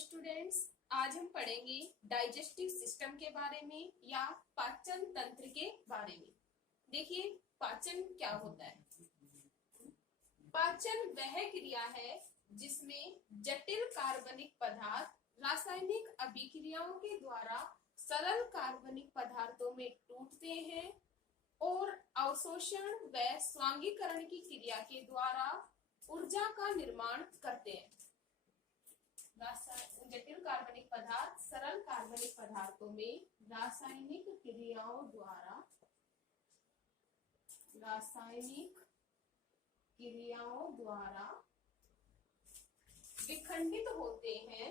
Students, आज हम पढ़ेंगे डाइजेस्टिव सिस्टम के बारे में या पाचन तंत्र के बारे में। देखिए, पाचन क्या होता है। पाचन वह क्रिया है जिसमें जटिल कार्बनिक पदार्थ रासायनिक अभिक्रियाओं के द्वारा सरल कार्बनिक पदार्थों में टूटते हैं और अवशोषण व स्वांगीकरण की क्रिया के द्वारा ऊर्जा का निर्माण करते हैं। जटिल कार्बनिक पदार्थ सरल कार्बनिक पदार्थों में रासायनिक क्रियाओं द्वारा विखंडित होते हैं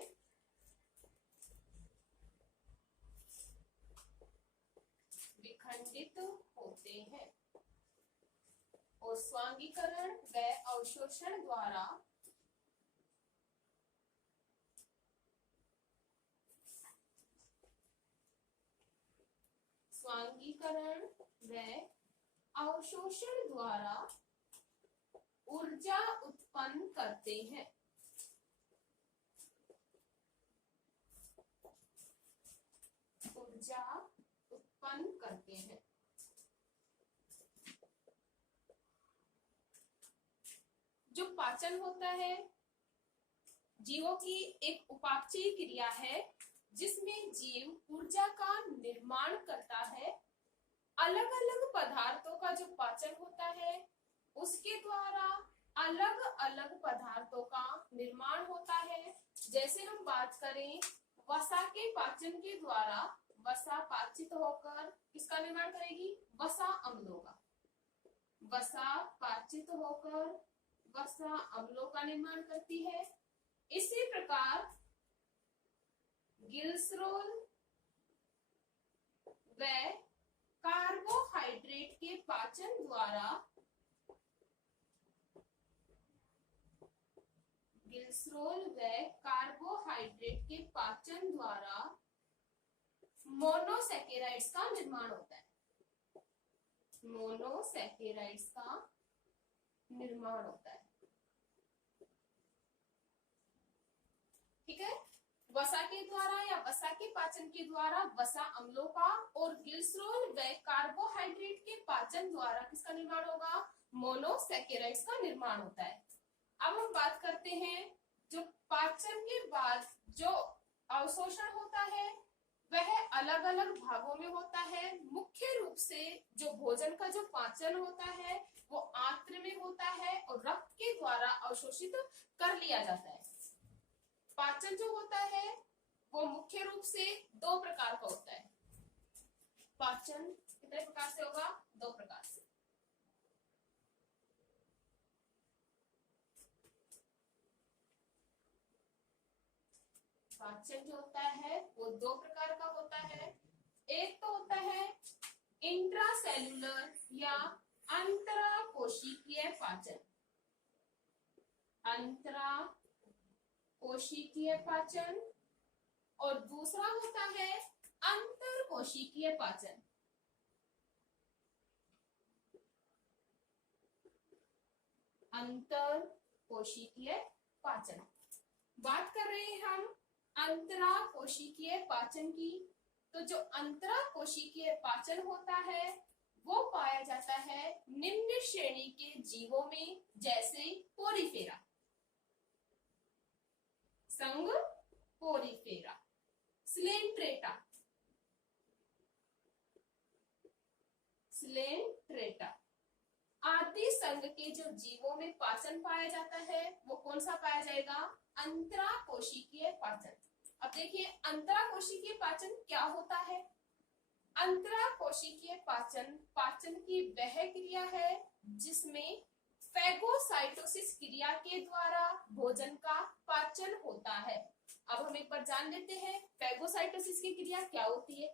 और स्वांगीकरण व अवशोषण द्वारा ऊर्जा उत्पन्न करते हैं। जो पाचन होता है जीवों की एक उपापचयी क्रिया है जिसमें जीव ऊर्जा का निर्माण करता है। अलग अलग पदार्थों का जो पाचन होता है उसके द्वारा अलग अलग पदार्थों का निर्माण होता है। जैसे हम बात करें वसा के पाचन के द्वारा, वसा पाचित होकर किसका निर्माण करेगी? वसा अम्लों का। वसा पाचित होकर वसा अम्लों का निर्माण करती है। इसी प्रकार गिल्सरोल व कार्बोहाइड्रेट के पाचन द्वारा मोनोसैकेराइड्स का निर्माण होता है। ठीक है। वसा के द्वारा या वसा के पाचन के द्वारा वसा अम्लों का और ग्लिसरॉल व कार्बोहाइड्रेट के पाचन द्वारा किसका निर्माण होगा? मोनोसैकेराइड्स का निर्माण होता है। अब हम बात करते हैं जो पाचन के बाद जो अवशोषण होता है वह अलग अलग भागों में होता है। मुख्य रूप से जो भोजन का जो पाचन होता है वो आंत्र में होता है और रक्त के द्वारा अवशोषित कर लिया जाता है। पाचन जो होता है वो मुख्य रूप से दो प्रकार का होता है। पाचन कितने प्रकार से होगा? दो प्रकार से। पाचन जो होता है वो दो प्रकार का होता है। एक तो होता है इंट्रासेल्युलर या अंतराकोशिकीय पाचन। कोशिकीय पाचन। और दूसरा होता है अंतरकोशिकीय पाचन। अंतरकोशिकीय पाचन। बात कर रहे हैं हम अंतराकोशिकीय पाचन की। तो जो अंतराकोशिकीय पाचन होता है वो पाया जाता है निम्न श्रेणी के जीवों में, जैसे पोरीफेरा, संघ पोरीफेरा, स्लेंट्रेटा आदि संघ के जो जीवों में पाचन पाया जाता है वो कौन सा पाया जाएगा? अंतराकोशिकीय पाचन। अब देखिए अंतराकोशिकीय पाचन क्या होता है। अंतराकोशिकीय पाचन की वह क्रिया है जिसमें फैगोसाइटोसिस क्रिया के द्वारा भोजन का पाचन होता है। अब हम एक बार जान लेते हैं फैगोसाइटोसिस की क्रिया क्या होती है।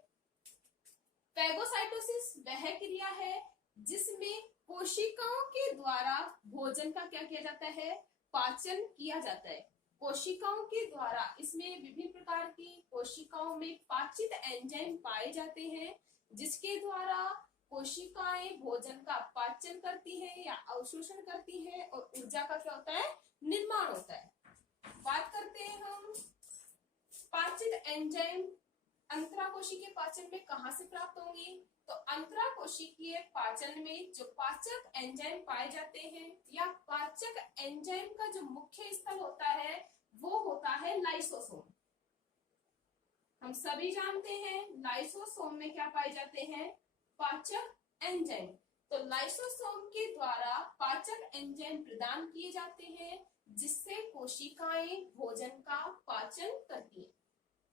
फैगोसाइटोसिस वह क्रिया है जिसमें कोशिकाओं के द्वारा भोजन का क्या किया जाता है? पाचन किया जाता है। कोशिकाओं के द्वारा, इसमें विभिन्न प्रकार की कोशिकाओं में पाचित एंजाइम पाए जाते हैं जिसके द्वारा कोशिकाएं भोजन का पाचन करती है या अवशोषण करती है और ऊर्जा का क्या होता है? निर्माण होता है। बात करते हैं हम एंजाइम अंतराकोशिकीय पाचन में कहां से प्राप्त होंगी? तो अंतराकोशिकीय पाचन में जो पाचक एंजाइम पाए जाते हैं या पाचक एंजाइम का जो मुख्य स्थल होता है वो होता है लाइसोसोम। हम सभी जानते हैं लाइसोसोम में क्या पाए जाते हैं? पाचक एंजाइम। तो लाइसोसोम के द्वारा पाचक एंजाइम प्रदान किए जाते हैं जिससे कोशिकाएं भोजन का पाचन करती हैं।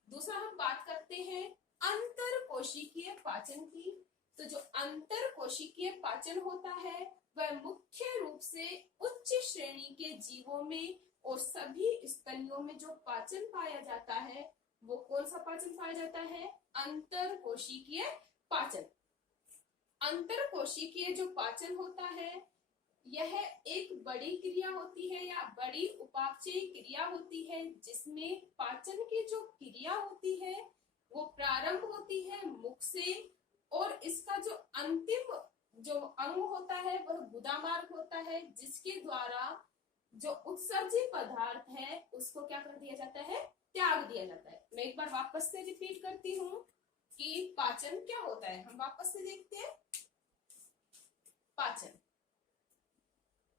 दूसरा हम बात करते हैं अंतर कोशिकीय पाचन की। तो जो अंतर कोशिकीय पाचन होता है वह मुख्य रूप से उच्च श्रेणी के जीवों में और सभी स्तनियों में जो पाचन पाया जाता है वो कौन सा पाचन पाया जाता है? अंतर कोशिकीय पाचन। अंतर कोशिकीय जो पाचन होता है यह एक बड़ी क्रिया होती है या बड़ी उपापचयी क्रिया होती है जिसमें पाचन की जो क्रिया होती है वो प्रारंभ होती है मुख से और इसका जो अंतिम जो अंग होता है वह गुदा मार्ग होता है जिसके द्वारा जो उत्सर्जी पदार्थ है उसको क्या कर दिया जाता है? त्याग दिया जाता है। मैं एक बार वापस से रिपीट करती हूँ कि पाचन क्या होता है। हम वापस से देखते हैं। पाचन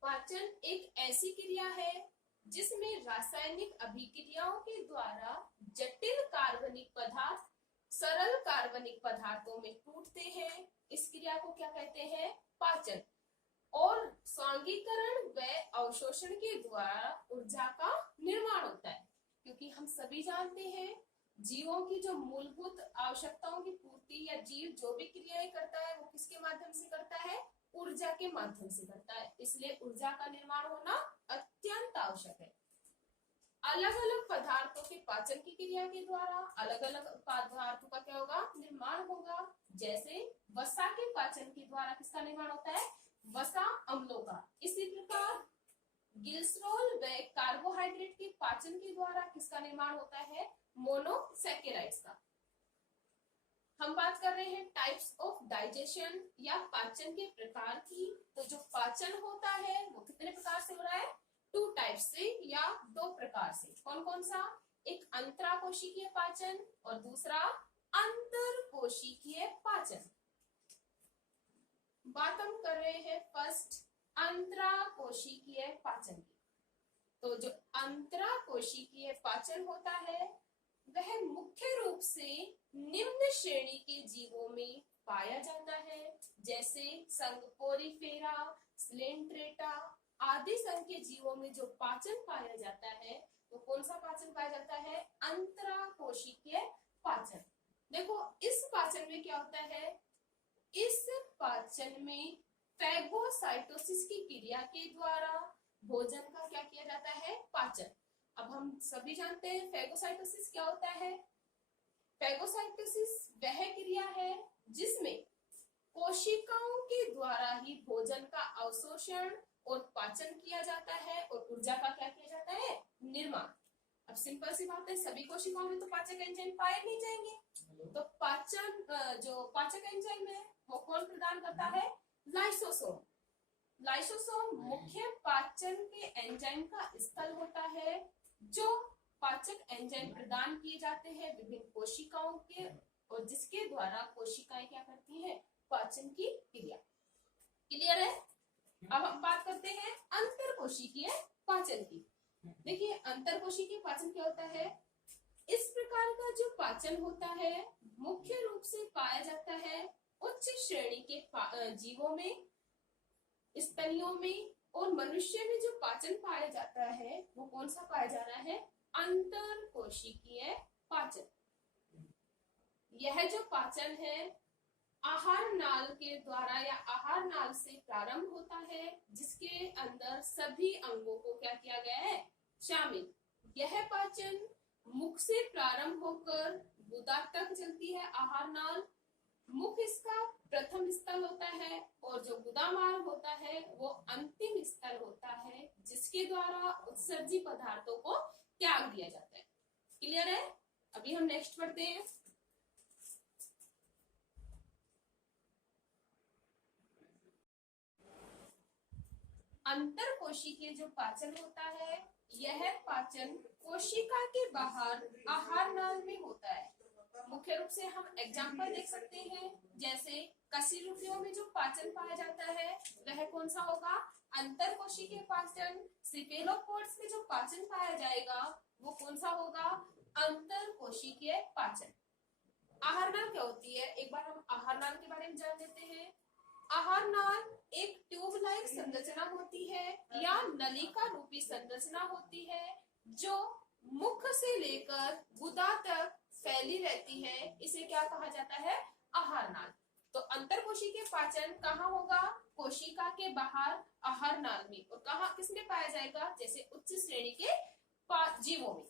पाचन एक ऐसी क्रिया है जिसमें रासायनिक अभिक्रियाओं के द्वारा जटिल कार्बनिक पदार्थ सरल कार्बनिक पदार्थों में टूटते हैं। इस क्रिया को क्या कहते हैं? पाचन। और सांगीकरण व अवशोषण के द्वारा ऊर्जा का निर्माण होता है क्योंकि हम सभी जानते हैं जीवों की जो मूलभूत आवश्यकताओं की पूर्ति या जीव जो भी क्रियाएं करता है वो किसके माध्यम से करता है? ऊर्जा के माध्यम से करता है। इसलिए ऊर्जा का निर्माण होना अत्यंत आवश्यक है। अलग अलग पदार्थों के पाचन की क्रिया के द्वारा अलग अलग पदार्थों का क्या होगा? निर्माण होगा। जैसे वसा के पाचन के द्वारा किसका निर्माण होता है? वसा अम्लों का। इसी प्रकार ग्लिसरॉल व कार्बोहाइड्रेट के पाचन के द्वारा किसका निर्माण होता है? मोनोसैकेराइड्स का। हम बात कर रहे हैं टाइप्स ऑफ डाइजेशन या पाचन के प्रकार की। तो जो पाचन होता है वो कितने प्रकार से हो रहा है? 2 टाइप से या 2 प्रकार से। कौन कौन सा? एक अंतराकोशिकीय पाचन और दूसरा अंतरकोशिकीय पाचन। बात हम कर रहे हैं फर्स्ट अंतराकोशिकीय पाचन की। तो जो अंतराकोशिकीय पाचन होता है वह मुख्य रूप से निम्न श्रेणी के जीवों में पाया जाता है जैसे संगपोरीफेरा, स्लेंट्रेटा आदि संघ के जीवों में जो पाचन पाया जाता है वो कौन सा पाचन पाया जाता है? अंतराकोशिकीय पाचन। देखो इस पाचन में क्या होता है? इस पाचन में फैगोसाइटोसिस की क्रिया के द्वारा भोजन का क्या किया जाता है? पाचन। अब हम सभी जानते हैं फैगोसाइटोसिस क्या होता है। फैगोसाइटोसिस वह क्रिया है जिसमें कोशिकाओं के द्वारा ही भोजन का अवशोषण और पाचन किया जाता है और ऊर्जा का क्या किया जाता है? निर्माण। अब सिंपल सी बात है सभी कोशिकाओं में तो पाचक एंजाइम पाए नहीं जाएंगे। तो पाचन जो पाचक एंजाइम है वो कौन प्रदान करता है? लाइसोसोम। लाइसोसोम मुख्य पाचन के एंजाइम का स्थल होता है जो पाचक एंजाइम प्रदान किए जाते हैं विभिन्न कोशिकाओं के और जिसके द्वारा कोशिकाएं क्या करती हैं? पाचन की क्रिया। क्लियर है? अब हम बात करते हैं अंतरकोशिकीय पाचन की। देखिए अंतरकोशिकीय पाचन क्या होता है? इस प्रकार का जो पाचन होता है मुख्य रूप से पाया जाता है उच्च श्रेणी के जीवों में, स्तनियों में और मनुष्य में जो पाचन पाया जाता है वो कौन सा पाया जा रहा है? अंतरकोशिकीय पाचन। यह जो पाचन है आहार नाल के द्वारा या आहार नाल से प्रारंभ होता है जिसके अंदर सभी अंगों को क्या किया गया है? शामिल। यह पाचन मुख से प्रारंभ होकर गुदा तक चलती है आहार नाल। मुख इसका प्रथम स्थल होता है और जो गुदा मार्ग होता है वो अंतिम स्थल होता है जिसके द्वारा उत्सर्जी पदार्थों को त्याग दिया जाता है। क्लियर है? अभी हम नेक्स्ट पढ़ते हैं। अंतरकोशिकीय जो पाचन होता है यह पाचन कोशिका के बाहर आहार नाल में होता है। मुख्य रूप से हम एग्जाम्पल देख सकते हैं, जैसे कशेरुकियों में जो पाचन पाया जाता है वह कौन सा होगा, अंतर कोशिकीय पाचन। सिफेलोपोड्स में जो पाचन पाया जाएगा वो कौन सा होगा, अंतर कोशिकीय पाचन। आहार नाल क्या होती है, एक बार हम आहार नाल के बारे में जान लेते हैं। आहार नाल एक ट्यूब लाइक संरचना होती है या नलिका रूपी संरचना होती है जो मुख से लेकर गुदा तक फैली रहती है। इसे क्या कहा जाता है, आहार नाल। तो अंतर कोशिकीय पाचन कहाँ होगा, कोशिका के बाहर आहार नाल में। और कहाँ किसमें पाया जाएगा, जैसे उच्च श्रेणी के जीवों में।